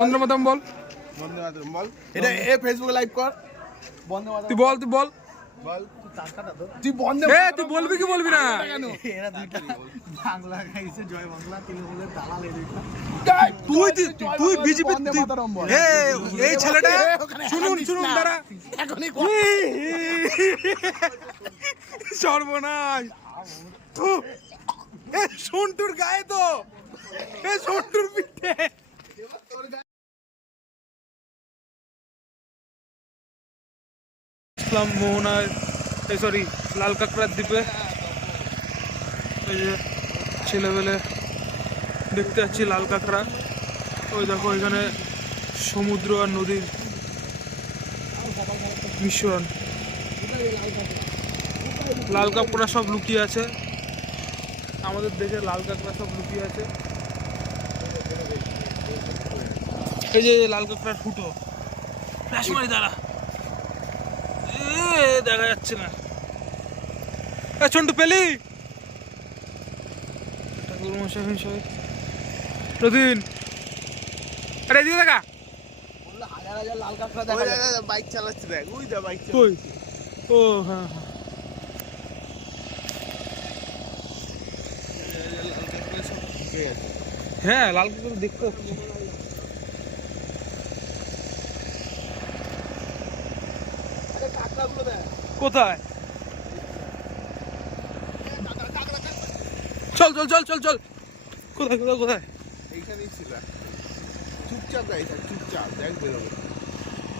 বন্ধু মাতরম বল, বন্দে মাতরম বল। এটা এ ফেসবুকে লাইভ কর। বন্দে মাতরম তুই বল বল। তুই বন্দে মাতরম তুই বলবি কি বলবি না? কেন? এরা দুইটা বাংলা গাইছে, জয় বাংলা, তৃণমূলের দালাল এই দুইটা। তুই বিজেপি বন্দে মাতরম বল। এই ছেলেটা শুনুন দাঁড়া এখনই সর্বনাশ। সন্টুর গায়ে তো সন্টুর পিঠে ইসলাম মোহনায় সরি লাল কাঁকড়ার দ্বীপে এই যে ছেলেবেলে দেখতে যাচ্ছি লাল কাঁকড়া। ওই দেখো এখানে সমুদ্র আর নদীর মিশ্রণ। লাল কাঁকড়া সব লুকিয়ে আছে, আমাদের দেশে লাল কাঁকড়া সব লুকিয়ে আছে। এই যে লাল কাঁকড়ার ফুটো রাসমারি দ্বারা দেখা যাচ্ছে না। চন্টু পেলি প্রতিদিন আরে এদিকে দেখা হাজার হাজার লাল কাঁকড়া দেখা যায়। বাইক চালাচ্ছে দেখ, ওই দা বাইক কই? ও হ্যাঁ হ্যাঁ, হ্যাঁ লাল কাঁকড়া দেখতে পাচ্ছি। কাঁকড়াগুলো দেখ কোথায়? চল চল চল চল চল, কোথায় কোথায় কোথায়? এইখানেই ছিল। চুপচাপ গাইছে, চুপচাপ দেখ বেরোবে।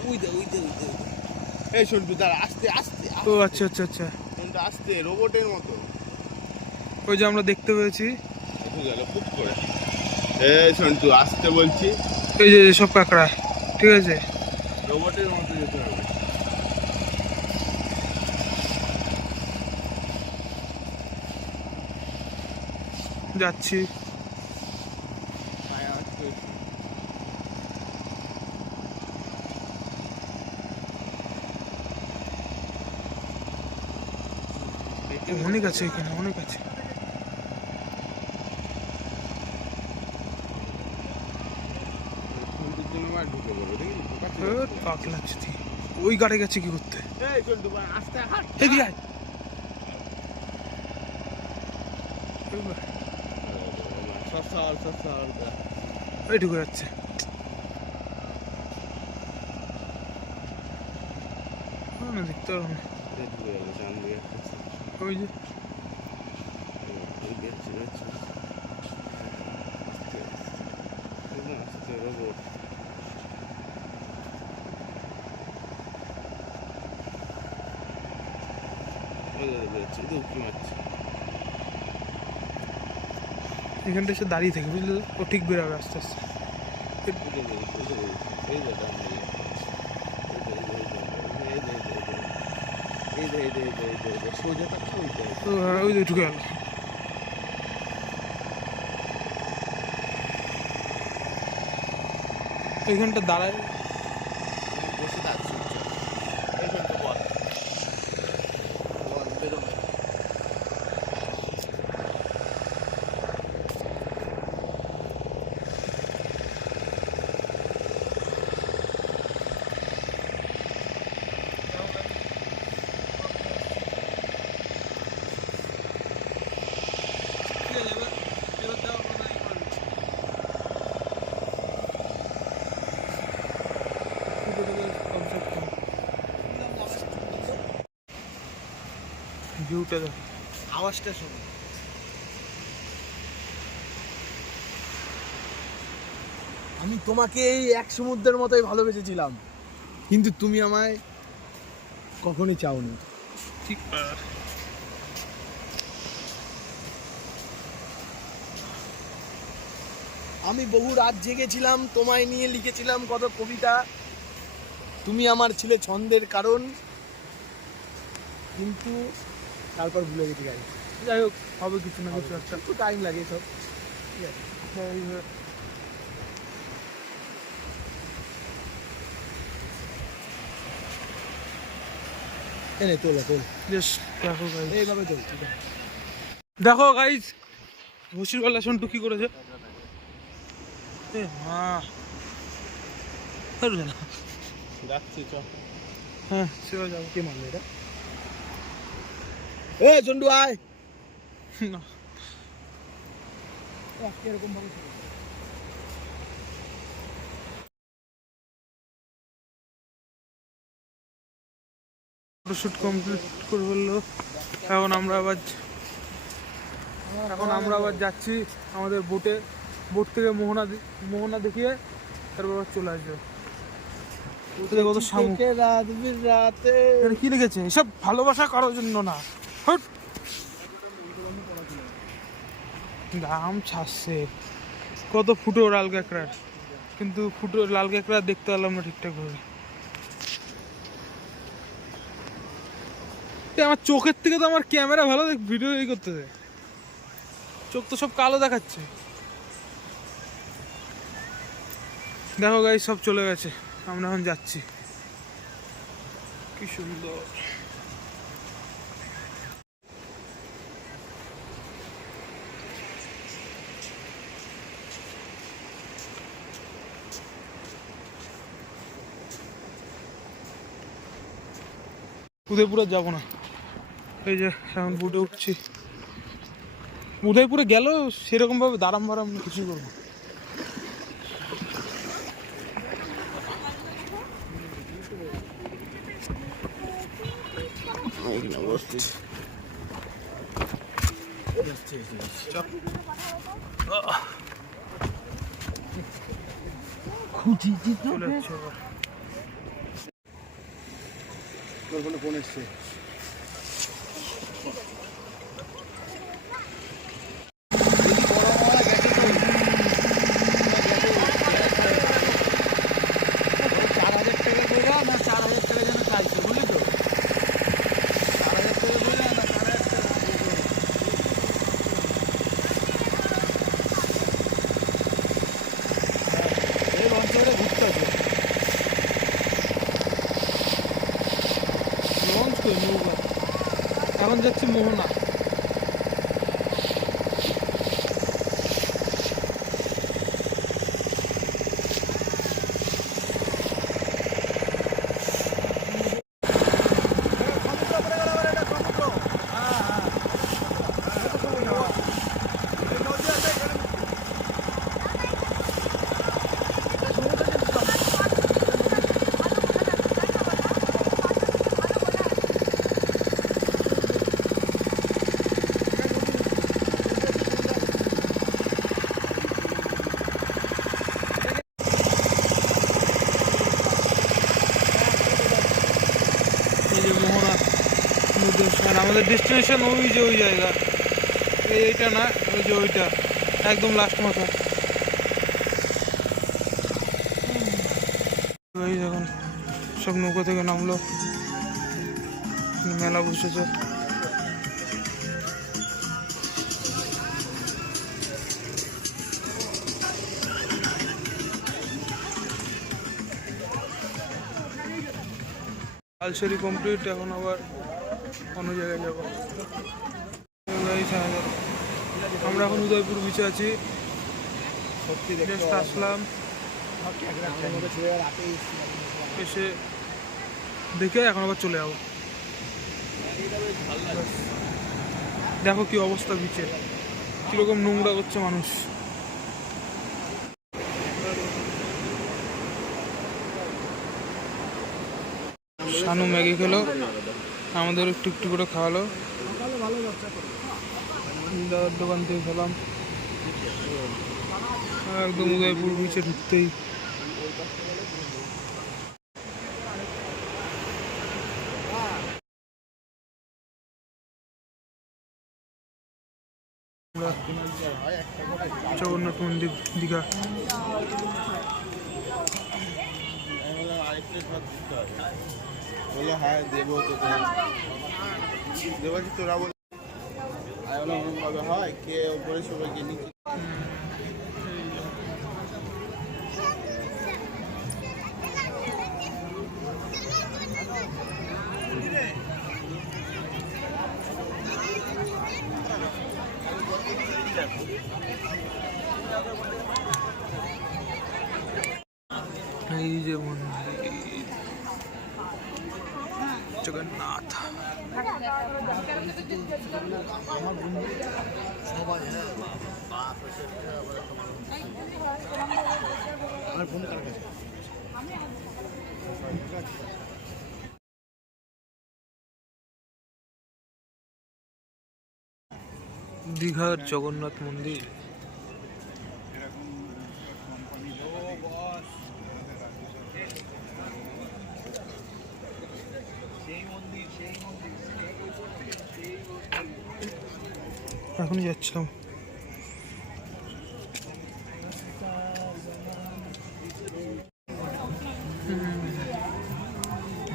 ওই দে ওই দে ওই দে। এই সন্টু দাঁড়া, আস্তে আস্তে ও আচ্ছা আচ্ছা আচ্ছা, সন্টু আস্তে, রোবটের মতো। ওই যে আমরা দেখতে পেয়েছি। একটু গেল খুব করে। এই সন্টু আস্তে বলছি। এই যে সব কাঁকড়া, ঠিক আছে? রোবটের মতো যেতে হবে। যাচ্ছি। অনেক আছে এখানে, অনেক আছে। ঢুকে পড়বে দেখি। পাক লাগছে তুই। ওই গাড়ি গেছে কি করতে? এই সন্টু আস্তে হাঁট। এদিকে আয়। সসাল সসাল। এই ঢুকে যাচ্ছে। না দেখতে পাবো না। ওই যে এখানটা এসে দাঁড়িয়ে থাকে, বুঝলে তো? ও ঠিক বেরোবে আস্তে আস্তে। ও হ্যাঁ, ওই যে ঢুকে গেল। এইখানটা দাঁড়ায়। বসে থাক চুপচাপ। এই সন্টু বল। বল বেরোবে। ভিউটা দেখো, আওয়াজটা শোনো। আমি তোমাকে এই এক সমুদ্রের মতোই ভালোবেসেছিলাম, কিন্তু তুমি আমায় কখনোই চাওনি। ঠিক আমি বহু রাত জেগেছিলাম, তোমায় নিয়ে লিখেছিলাম কত কবিতা। তুমি আমার ছিলে ছন্দের কারণ, কিন্তু তারপর ভুলে গেছি গাই। যাই হোক, হবে কিছু না কিছু একটা। একটু টাইম লাগে সব। ঠিক আছে, এনে তোলো তোল, বেশ দেখো গাইজ, এইভাবে তোল। ঠিক আছে, দেখো গাইজ ঘুষির গলা সন্টু কি করেছে। এ মা, পারবে না। যাচ্ছি চ। হ্যাঁ সেও যাবো। কে মারবে এটা? এ চন্ডু আয়। না এরকম ভাবে ফটোশ্যুট কমপ্লিট করে ফেললো। এখন আমরা আবার যাচ্ছি আমাদের বোটে। বোট থেকে মোহনা দেখিয়ে তারপর আবার চলে আসবে। কত শামুক। রাতে এখানে কি লিখেছে? এসব ভালোবাসা কারোর জন্য না। হুট। দাম ছাড়ছে। কত ফুটো লাল কাঁকড়ার, কিন্তু ফুটো লাল কাঁকড়া দেখতে পেলাম না ঠিকঠাক ভাবে। আমার চোখের থেকে তো আমার ক্যামেরা ভালো ভিডিও করতেছে, চোখ তো সব কালো দেখাচ্ছে। দেখো গাইস সব চলে গেছে, আমরা এখন যাচ্ছি। কি সুন্দর। উদয়পুরে যাবো না, এই যে এখন বুটে উঠছি। উদয়পুরে গেল সেরকম ভাবে দাঁড়াম বাড়াম কিছু করবো। চলে যাচ্ছে আবার। তোর ফোনে ফোন এসছে। লঞ্চ করে নৌকা। এখন যাচ্ছি মোহনা। এই যে মোহনা নদীর, আমাদের ডেস্টিনেশন ওই যে ওই জায়গা, এইটা না, ওই যে ওইটা একদম লাস্ট মাথা। এখন সব নৌকা থেকে নামলো, মেলা বসেছে। আলসারি কমপ্লিট, এখন আবার অন্য জায়গায় যাবো। আমরা এখন উদয়পুর বিচে আছি, জাস্ট আসলাম, এসে দেখে এখন আবার চলে যাবো। দেখো কি অবস্থা বিচে, কিরকম নোংরা করছে মানুষ। শানু ম্যাগি খেলো, আমাদের একটু একটু করে খাওয়ালো। দাদার দোকান থেকে খেলাম। একদম উদয়পুর বিচে ঢুকতেই জগন্নাথ মন্দির, দীঘা। বলে হ্যাঁ দেবো তোকে, দেবাছি তোরা বল। হয় কে ওপরে সবাইকে নিচে। এই যে মন্দির জগন্নাথ। দীঘার জগন্নাথ মন্দির। এখনই যাচ্ছিলাম।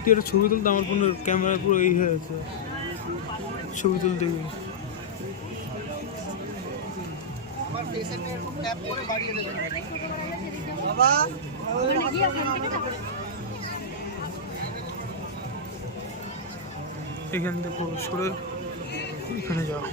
তুই একটা ছবি তুলতে, আমার ফোনের ক্যামেরা পুরো এই হয়ে আছে, ছবি তুলতে গিয়ে। এখান থেকে সরে এখানে যাও।